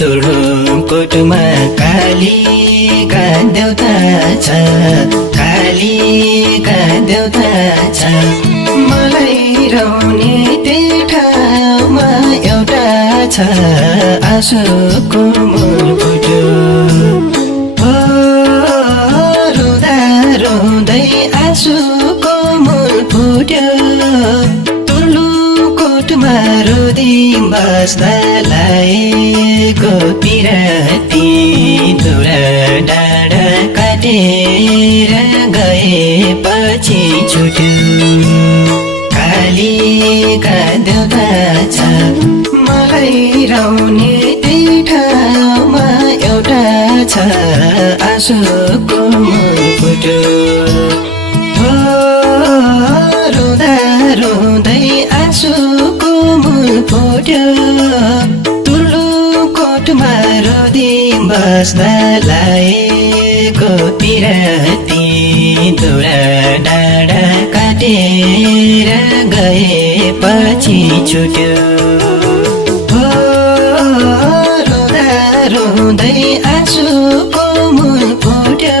तुर्लुमकोटमा कालीका देउता छ, कालीका देउता छ। मलाई रौनी त्यही ठाउँमा एउटा छ, आँसुको मूल फुट्यो। रुँदा रुँदै आँसुको मूल फुट्यो। तुर्लुमकोटमा रुँदी बस्दा लागेको पिराती दुरा डाँडा काटेर गएपछि छुट्यो। कालीका देउता छ, मलाई रौनी त्यही ठाउँमा एउटा छ, आँसुको मूल फुट्यो। रुँदा रुँदै आँसुको मूल फुट्यो। तुर्लुमकोटमा रुँदी बस्दा लागेको पिराती दुरा डाँडा काटेर गएपछि छुट्यो। रुँदा रुँदै आँसुको मूल फुट्यो।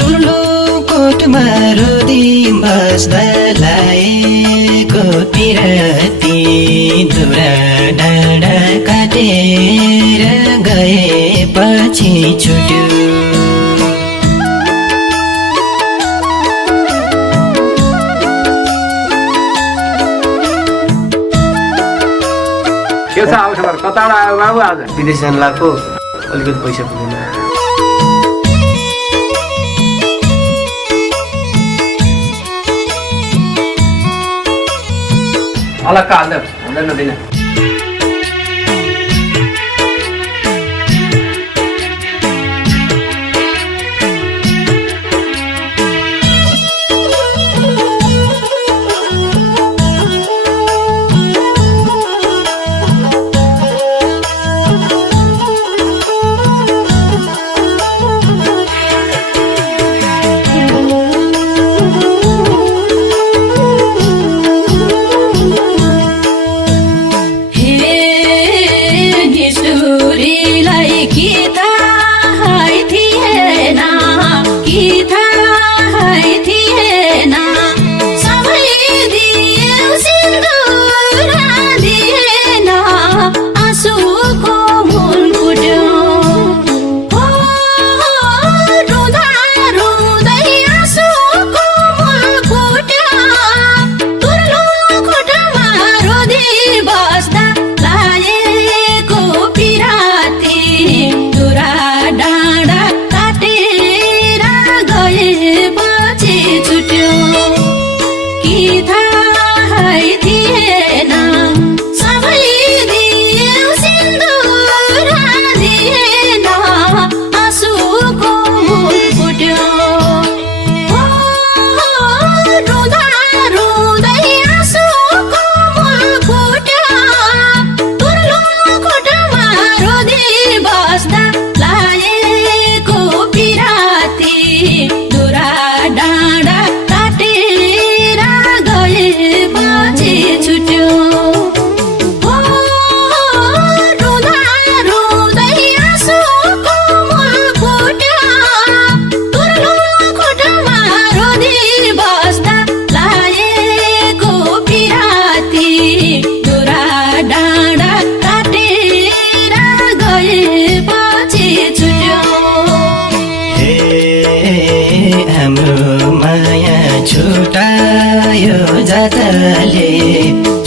तुर्लुमकोटमा रुँदी बस्दा लागेको पिराती दुरा डाँडा काटेर गएपछि छुट्यो। के छ आउँछ घर कताबाट आयो बाबु? आज विदेश जानु लाग्यो, अलिकति पैसा पुगेन। अलग्ग हाल्दै हुँदैन दिन।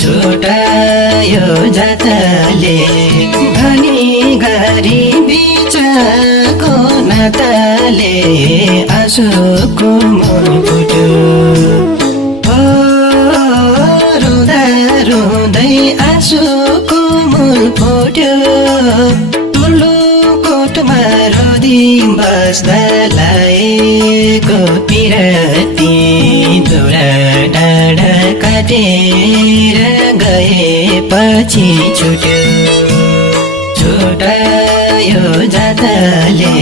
छुटायो जातले धनी गरीब बिचको नाताले आँसुको मूल फुट्यो। रुँदा रुँदै आँसुको मूल फुट्यो। तुर्लुमकोटमा रुँदी बस्दा लागेको पिराती दुरा डाँडा काटेर गएपछि छुट्यो। छुटायो जातले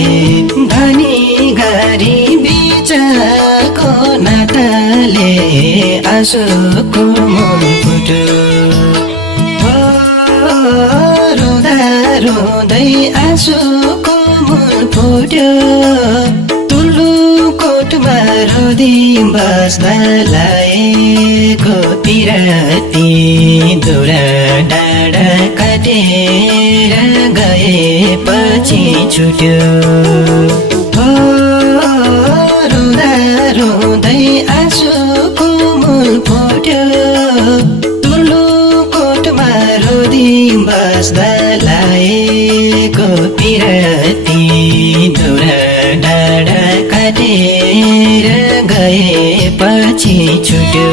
धनी गरीब बिचको नाताले आँसुको मूल फुट्यो। रुँदै आँसुको मूल फुट्यो तुलु कोटमा रुदी बस्दा लागेको पिराती दुरा डाँडा काटेर गएपछि छुट्यो हो रुँदा रुँदै आँसुको मूल फुट्यो तुलु कोटमा रुदी बस्दा लागेको पिराती दुरा डाँडा काटेर गएपछि छुट्यो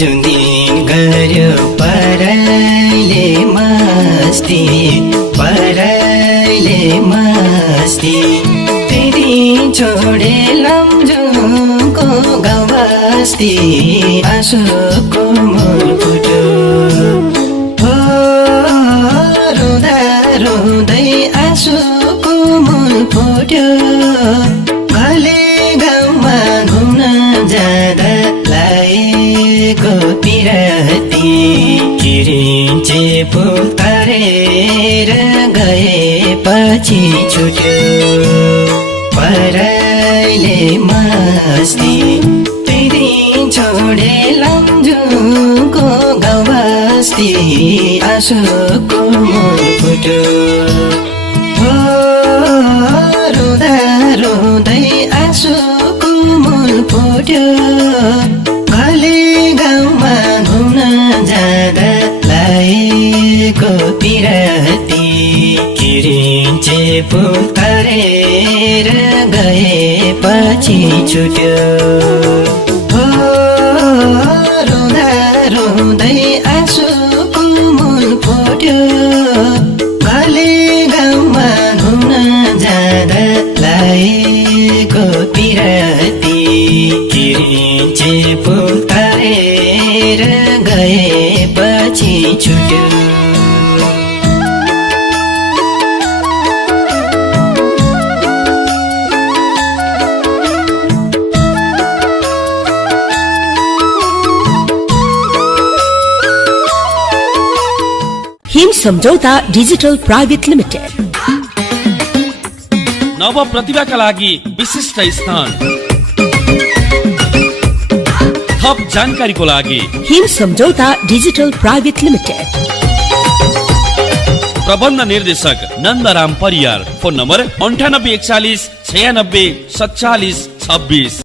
जुन दिन गर्यो पराइले मस्ती त्यही दिन छोडे लमजुङको गाउँ बस्ती आँसुको मूल फुट्यो हो रुँदा रुँदै आँसुको मूल फुट्यो भले गाउँमा घुम्न जाँदा लागेको पिराती किरिन्चे फुल तारेर गएपछि छुट्यो पराइले मस्ती त्यही दिन छोडे लमजुङको गाउँ बस्ती आँसुको मूल फुट्यो हो रुँदा रुँदै आँसुको मूल फुट्यो भले गाउँमा घुम्न जाँदा लागेको पिराती किरिन्चे फुल तारेर गएपछि छुट्यो हो रुँदा रुँदै आँसुको मूल फुट्यो भले गाउँमा घुम्न जाँदा लागेको पिराती किरिन्चे फुल तारेर गएपछि छुट्यो सम्झौता डिजिटल प्राइभेट लिमिटेड। नव प्रतिभाका लागि विशिष्ट स्थान। थप जानकारीको लागि हिम सम्झौता डिजिटल प्राइभेट लिमिटेड। प्रबन्ध निर्देशक नन्दराम परियार। Phone number 9841 96 47 26।